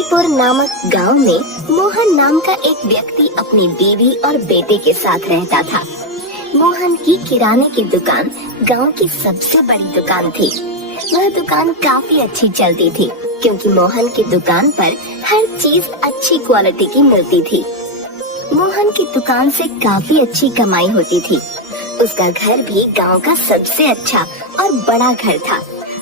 लक्ष्मीपुर नामक गांव में मोहन नाम का एक व्यक्ति अपनी बीवी और बेटे के साथ रहता था। मोहन की किराने की दुकान गांव की सबसे बड़ी दुकान थी। वह दुकान काफी अच्छी चलती थी क्योंकि मोहन की दुकान पर हर चीज अच्छी क्वालिटी की मिलती थी। मोहन की दुकान से काफी अच्छी कमाई होती थी। उसका घर भी गांव का सबसे अच्छा और बड़ा घर था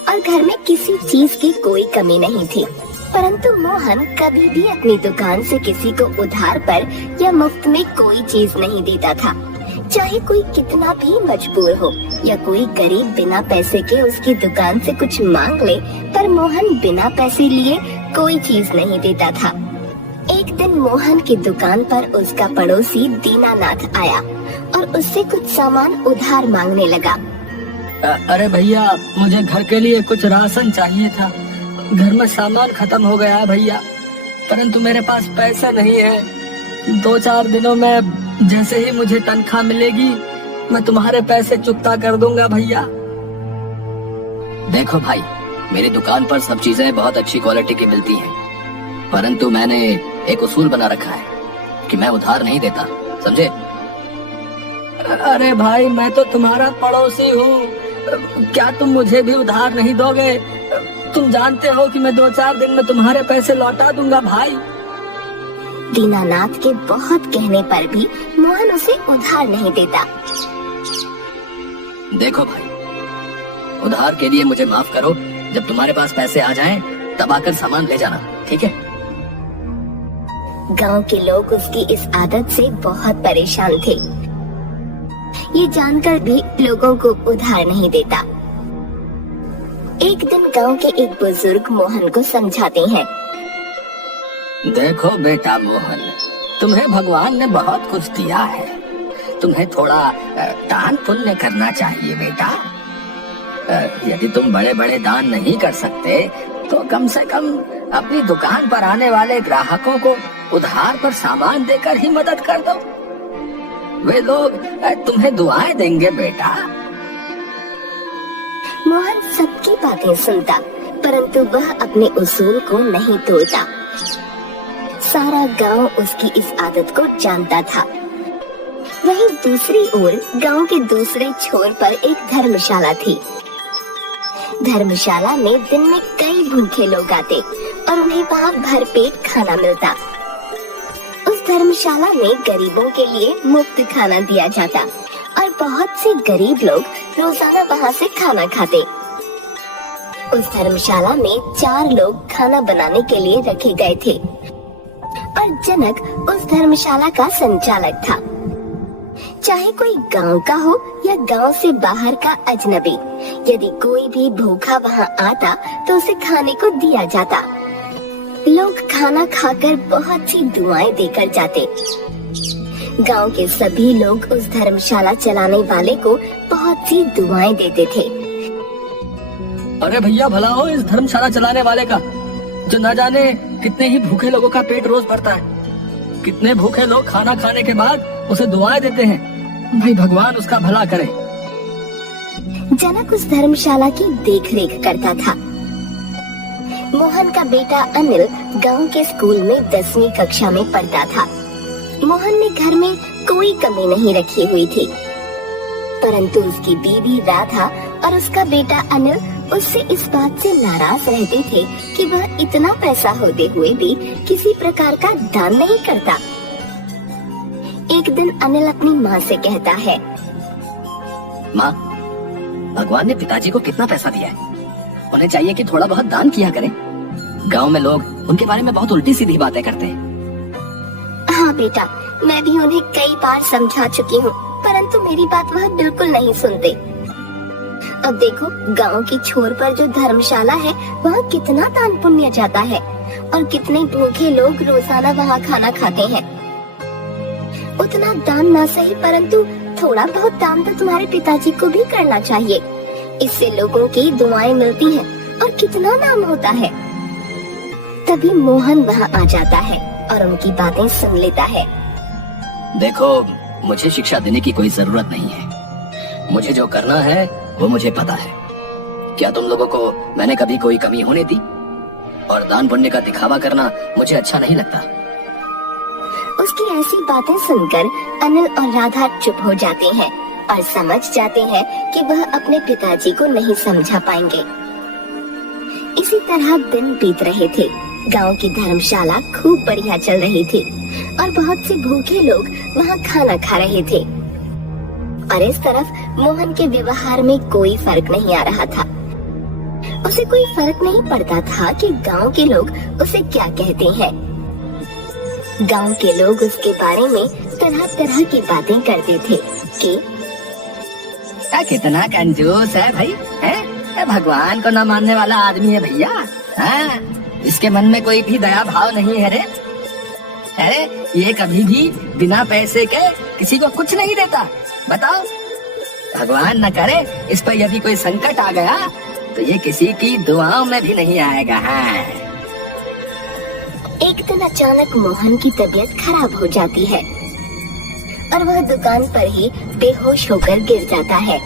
और घर में किसी चीज की कोई कमी नहीं थी। परंतु मोहन कभी भी अपनी दुकान से किसी को उधार पर या मुफ्त में कोई चीज नहीं देता था। चाहे कोई कितना भी मजबूर हो या कोई गरीब बिना पैसे के उसकी दुकान से कुछ मांग ले, पर मोहन बिना पैसे लिए कोई चीज नहीं देता था। एक दिन मोहन की दुकान पर उसका पड़ोसी दीनानाथ आया और उससे कुछ सामान उधार मांगने लगा। अरे भैया, मुझे घर के लिए कुछ राशन चाहिए था। घर में सामान खत्म हो गया है भैया, परंतु मेरे पास पैसे नहीं है। 2-4 दिनों में जैसे ही मुझे तनख्वाह मिलेगी मैं तुम्हारे पैसे चुकता कर दूंगा भैया। देखो भाई, मेरी दुकान पर सब चीजें बहुत अच्छी क्वालिटी की मिलती हैं, परंतु मैंने एक उसूल बना रखा है कि मैं उधार नहीं देता, समझे? अरे भाई, मैं तो तुम्हारा पड़ोसी हूँ, क्या तुम मुझे भी उधार नहीं दोगे? तुम जानते हो कि मैं 2-4 दिन में तुम्हारे पैसे लौटा दूंगा भाई। दीनानाथ के बहुत कहने पर भी मोहन उसे उधार नहीं देता। देखो भाई, उधार के लिए मुझे माफ करो। जब तुम्हारे पास पैसे आ जाएं, तब आकर सामान ले जाना, ठीक है? गांव के लोग उसकी इस आदत से बहुत परेशान थे। ये जानकर भी लोगों को उधार नहीं देता। एक दिन गांव के एक बुजुर्ग मोहन को समझाते हैं। देखो बेटा मोहन, तुम्हें भगवान ने बहुत कुछ दिया है, तुम्हें थोड़ा दान पुण्य करना चाहिए बेटा। यदि तुम बड़े बड़े दान नहीं कर सकते तो कम से कम अपनी दुकान पर आने वाले ग्राहकों को उधार पर सामान देकर ही मदद कर दो। वे लोग तुम्हें दुआएं देंगे बेटा। मोहन सबकी बातें सुनता, परंतु वह अपने उसूल को नहीं तोड़ता। सारा गांव उसकी इस आदत को जानता था। वहीं दूसरी ओर गांव के दूसरे छोर पर एक धर्मशाला थी। धर्मशाला में दिन में कई भूखे लोग आते और उन्हें वहाँ भरपेट खाना मिलता। उस धर्मशाला में गरीबों के लिए मुफ्त खाना दिया जाता और बहुत से गरीब लोग रोजाना वहाँ से खाना खाते। उस धर्मशाला में 4 लोग खाना बनाने के लिए रखे गए थे और जनक उस धर्मशाला का संचालक था। चाहे कोई गांव का हो या गांव से बाहर का अजनबी, यदि कोई भी भूखा वहाँ आता तो उसे खाने को दिया जाता। लोग खाना खाकर बहुत सी दुआएं देकर जाते। गांव के सभी लोग उस धर्मशाला चलाने वाले को बहुत सी दुआएं देते थे। अरे भैया, भला हो इस धर्मशाला चलाने वाले का, जो न जाने कितने ही भूखे लोगों का पेट रोज भरता है। कितने भूखे लोग खाना खाने के बाद उसे दुआएं देते हैं। भाई भगवान उसका भला करे। जनक उस धर्मशाला की देखरेख करता था। मोहन का बेटा अनिल गांव के स्कूल में 10वीं कक्षा में पढ़ता था। मोहन ने घर में कोई कमी नहीं रखी हुई थी, परंतु उसकी बीवी राधा और उसका बेटा अनिल उससे इस बात से नाराज रहते थे कि वह इतना पैसा होते हुए भी किसी प्रकार का दान नहीं करता। एक दिन अनिल अपनी माँ से कहता है, माँ, भगवान ने पिताजी को कितना पैसा दिया है, उन्हें चाहिए कि थोड़ा बहुत दान किया करें। गांव में लोग उनके बारे में बहुत उल्टी सीधी बातें करते हैं। हाँ बेटा, मैं भी उन्हें कई बार समझा चुकी हूँ, परंतु मेरी बात वह बिल्कुल नहीं सुनते। अब देखो, गांव की छोर पर जो धर्मशाला है वहाँ कितना दान पुण्य जाता है और कितने भूखे लोग रोजाना वहाँ खाना खाते हैं। उतना दान ना सही, परंतु थोड़ा बहुत दान तो तुम्हारे पिताजी को भी करना चाहिए। इससे लोगों की दुआएं मिलती हैं और कितना नाम होता है। तभी मोहन वहाँ आ जाता है और उनकी बातें सुन लेता है। देखो, मुझे शिक्षा देने की कोई जरूरत नहीं है। मुझे जो करना है वो मुझे पता है। क्या तुम लोगों को मैंने कभी कोई कमी होने दी? और दान पुण्य का दिखावा करना मुझे अच्छा नहीं लगता। उसकी ऐसी बातें सुनकर अनिल और राधा चुप हो जाते हैं और समझ जाते हैं कि वह अपने पिताजी को नहीं समझा पाएंगे। इसी तरह दिन बीत रहे थे। गांव की धर्मशाला खूब बढ़िया चल रही थी और बहुत से भूखे लोग वहां खाना खा रहे थे। और इस तरफ मोहन के व्यवहार में कोई फर्क नहीं आ रहा था। उसे कोई फर्क नहीं पड़ता था कि गांव के लोग उसे क्या कहते हैं। गांव के लोग उसके बारे में तरह तरह की बातें करते थे कि कितना कंजूस है भाई, है? भगवान को न मानने वाला आदमी है भैया। हाँ, इसके मन में कोई भी दया भाव नहीं है रे। अरे ये कभी भी बिना पैसे के किसी को कुछ नहीं देता। बताओ, भगवान न करे इस पर यदि कोई संकट आ गया तो ये किसी की दुआओं में भी नहीं आएगा। हाँ। एक दिन अचानक मोहन की तबीयत खराब हो जाती है और वह दुकान पर ही बेहोश होकर गिर जाता है।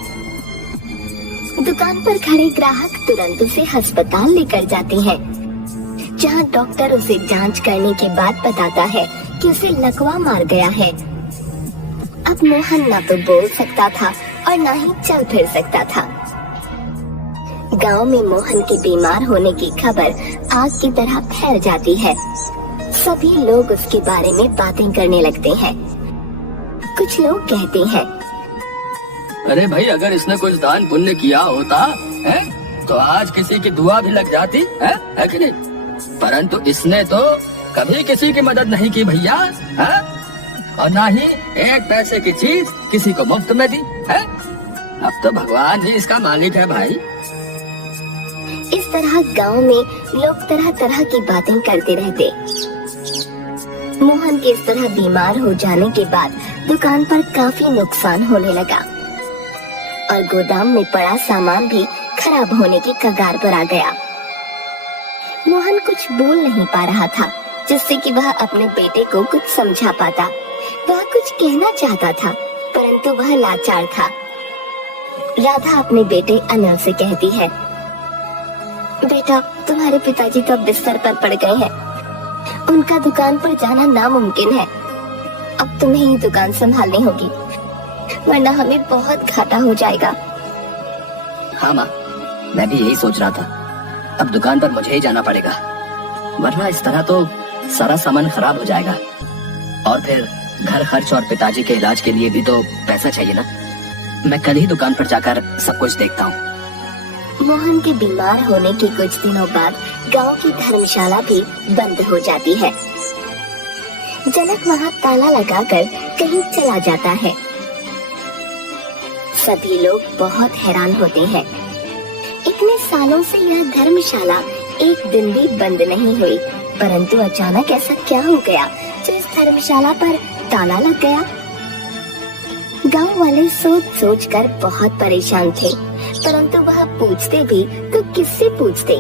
दुकान पर खड़े ग्राहक तुरंत उसे अस्पताल लेकर जाते हैं, जहां डॉक्टर उसे जांच करने के बाद बताता है कि उसे लकवा मार गया है। अब मोहन ना तो बोल सकता था और ना ही चल फिर सकता था। गांव में मोहन के बीमार होने की खबर आग की तरह फैल जाती है। सभी लोग उसके बारे में बातें करने लगते हैं। कुछ लोग कहते हैं, अरे भाई, अगर इसने कुछ दान पुण्य किया होता है तो आज किसी की दुआ भी लग जाती है कि नहीं? परंतु इसने तो कभी किसी की मदद नहीं की भैया, है? और ना ही एक पैसे की चीज किसी को मुफ्त में दी है। अब तो भगवान ही इसका मालिक है भाई। इस तरह गांव में लोग तरह तरह की बातें करते रहते। मोहन के इस तरह बीमार हो जाने के बाद दुकान पर काफी नुकसान होने लगा और गोदाम में पड़ा सामान भी खराब होने की कगार पर आ गया। मोहन कुछ बोल नहीं पा रहा था जिससे कि वह अपने बेटे को कुछ समझा पाता। वह कुछ कहना चाहता था परंतु वह लाचार था। राधा अपने बेटे अनिल से कहती है, बेटा, तुम्हारे पिताजी तो बिस्तर पर पड़ गए हैं। उनका दुकान पर जाना नामुमकिन है। अब तुम्हें ही दुकान संभालनी होगी, वरना हमें बहुत घाटा हो जाएगा। हाँ माँ, मैं भी यही सोच रहा था। अब दुकान पर मुझे ही जाना पड़ेगा, वरना इस तरह तो सारा सामान खराब हो जाएगा। और फिर घर खर्च और पिताजी के इलाज के लिए भी तो पैसा चाहिए ना। मैं कल ही दुकान पर जाकर सब कुछ देखता हूँ। मोहन के बीमार होने के कुछ दिनों बाद गांव की धर्मशाला भी बंद हो जाती है। जनक वहां ताला लगाकर कहीं चला जाता है। सभी लोग बहुत हैरान होते हैं। इतने सालों से यह धर्मशाला एक दिन भी बंद नहीं हुई, परंतु अचानक ऐसा क्या हो गया जो इस धर्मशाला पर ताला लग गया। गांव वाले सोच सोच कर बहुत परेशान थे, परंतु वह पूछते भी तो किससे पूछते।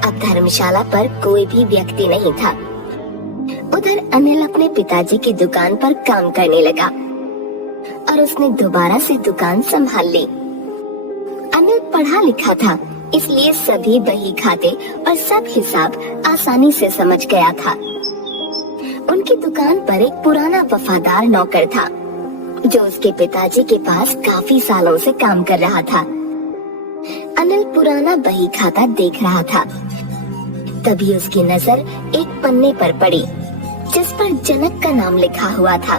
अब धर्मशाला पर कोई भी व्यक्ति नहीं था। उधर अनिल अपने पिताजी की दुकान पर काम करने लगा और उसने दोबारा से दुकान संभाल ली। अनिल पढ़ा लिखा था, इसलिए सभी बही खाते और सब हिसाब आसानी से समझ गया था। उनकी दुकान पर एक पुराना वफादार नौकर था जो उसके पिताजी के पास काफी सालों से काम कर रहा था। अनिल पुराना बही खाता देख रहा था। तभी उसकी नजर एक पन्ने पर पड़ी जिस पर जनक का नाम लिखा हुआ था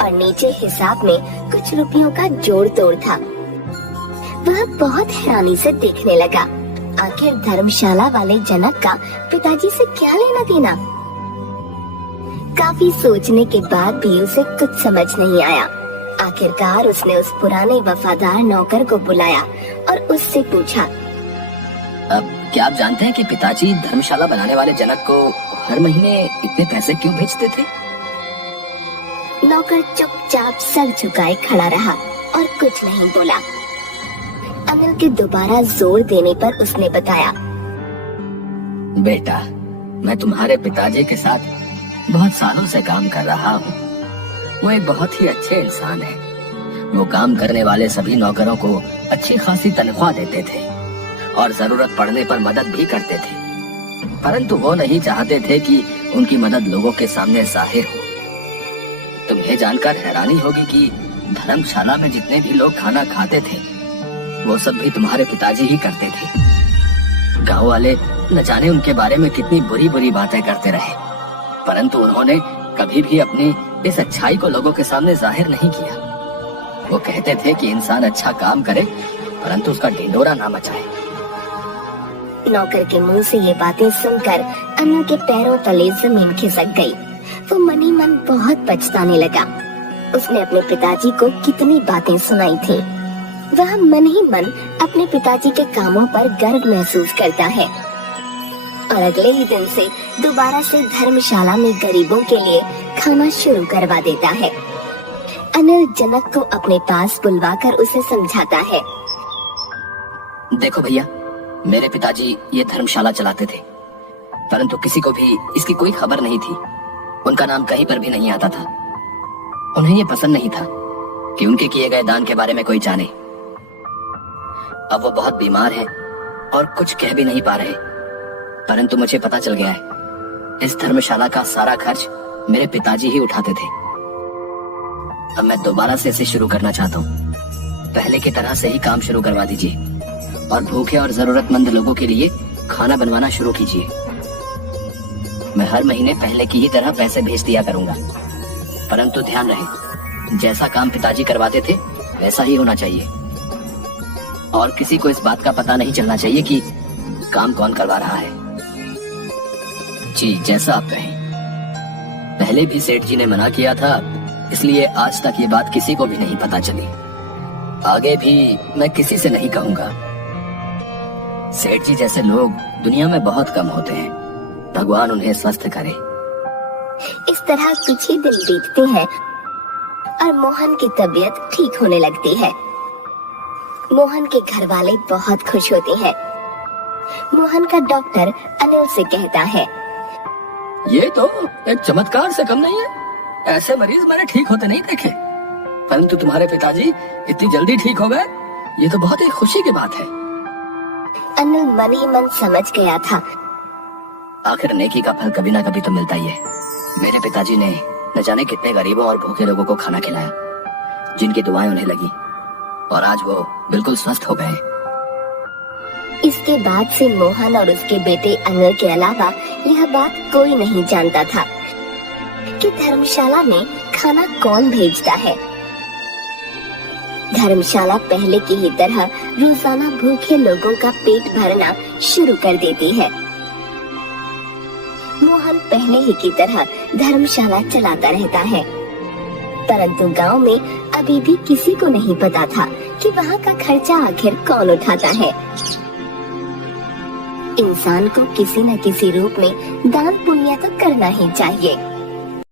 और नीचे हिसाब में कुछ रुपयों का जोड़ तोड़ था। वह बहुत हैरानी से देखने लगा। आखिर धर्मशाला वाले जनक का पिताजी से क्या लेना देना। काफी सोचने के बाद भी उसे कुछ समझ नहीं आया। आखिरकार उसने उस पुराने वफादार नौकर को बुलाया और उससे पूछा, अब क्या आप जानते हैं कि पिताजी धर्मशाला बनाने वाले जनक को हर महीने इतने पैसे क्यों भेजते थे? नौकर चुपचाप सर झुकाए खड़ा रहा और कुछ नहीं बोला। अनिल के दोबारा जोर देने पर उसने बताया, बेटा, मैं तुम्हारे पिताजी के साथ बहुत सालों से काम कर रहा हूँ। वो एक बहुत ही अच्छे इंसान है। वो काम करने वाले सभी नौकरों को अच्छी खासी तनख्वाह देते थे और जरूरत पड़ने पर मदद भी करते थे। परंतु वो नहीं चाहते थे कि उनकी मदद लोगों के सामने जाहिर हो। तुम्हें जानकर हैरानी होगी कि धर्मशाला में जितने भी लोग खाना खाते थे वो सब भी तुम्हारे पिताजी ही करते थे। गांव वाले न जाने उनके बारे में कितनी बुरी बुरी बातें करते रहे, परंतु उन्होंने कभी भी अपनी इस अच्छाई को लोगों के सामने जाहिर नहीं किया। वो कहते थे कि इंसान अच्छा काम करे परंतु उसका ढिंढोरा ना मचाए। नौकर के मुंह से ये बातें सुनकर अनिल के पैरों तले जमीन खिसक गई। वो मन ही मन बहुत पछताने लगा। उसने अपने पिताजी को कितनी बातें सुनाई थी। वह मन ही मन अपने पिताजी के कामों पर गर्व महसूस करता है और अगले ही दिन से दोबारा से धर्मशाला में गरीबों के लिए खाना शुरू करवा देता है। अनिल जनक को अपने पास बुलवाकर उसे समझाता है। देखो भैया, मेरे पिताजी ये धर्मशाला चलाते थे, परंतु किसी को भी इसकी कोई खबर नहीं थी। उनका नाम कहीं पर भी नहीं आता था। उन्हें ये पसंद नहीं था कि उनके किए गए दान के बारे में कोई जाने। अब वो बहुत बीमार है और कुछ कह भी नहीं पा रहे, परंतु मुझे पता चल गया है इस धर्मशाला का सारा खर्च मेरे पिताजी ही उठाते थे। अब मैं दोबारा से इसे शुरू करना चाहता हूँ। पहले की तरह से ही काम शुरू करवा दीजिए और भूखे और जरूरतमंद लोगों के लिए खाना बनवाना शुरू कीजिए। मैं हर महीने पहले की ही तरह पैसे भेज दिया करूंगा, परंतु ध्यान रहे जैसा काम पिताजी करवाते थे वैसा ही होना चाहिए और किसी को इस बात का पता नहीं चलना चाहिए कि काम कौन करवा रहा है। जी, जैसा आप कहें। पहले भी सेठ जी ने मना किया था, इसलिए आज तक ये बात किसी को भी नहीं पता चली। आगे भी मैं किसी से नहीं कहूंगा। सेठ जी जैसे लोग दुनिया में बहुत कम होते हैं। भगवान उन्हें स्वस्थ करे। इस तरह कुछ ही दिन बीतते हैं और मोहन की तबीयत ठीक होने लगती है। मोहन के घर वाले बहुत खुश होते हैं। मोहन का डॉक्टर अनिल से कहता है, ये तो एक चमत्कार से कम नहीं है। ऐसे मरीज मैंने ठीक होते नहीं देखे, परंतु तुम्हारे पिताजी इतनी जल्दी ठीक हो गए, ये तो बहुत ही खुशी की बात है। अनिल मन ही मन समझ गया था आखिर नेकी का फल कभी ना कभी तो मिलता ही है। मेरे पिताजी ने न जाने कितने गरीबों और भूखे लोगों को खाना खिलाया, जिनकी दुआएं उन्हें लगी और आज वो बिल्कुल स्वस्थ हो गए। इसके बाद से मोहन और उसके बेटे अनिल के अलावा यह बात कोई नहीं जानता था कि धर्मशाला में खाना कौन भेजता है। धर्मशाला पहले की ही तरह रोजाना भूखे लोगों का पेट भरना शुरू कर देती है। मोहन पहले ही की तरह धर्मशाला चलाता रहता है, परंतु गांव में अभी भी किसी को नहीं पता था कि वहाँ का खर्चा आखिर कौन उठाता है। इंसान को किसी न किसी रूप में दान पुण्य तो करना ही चाहिए।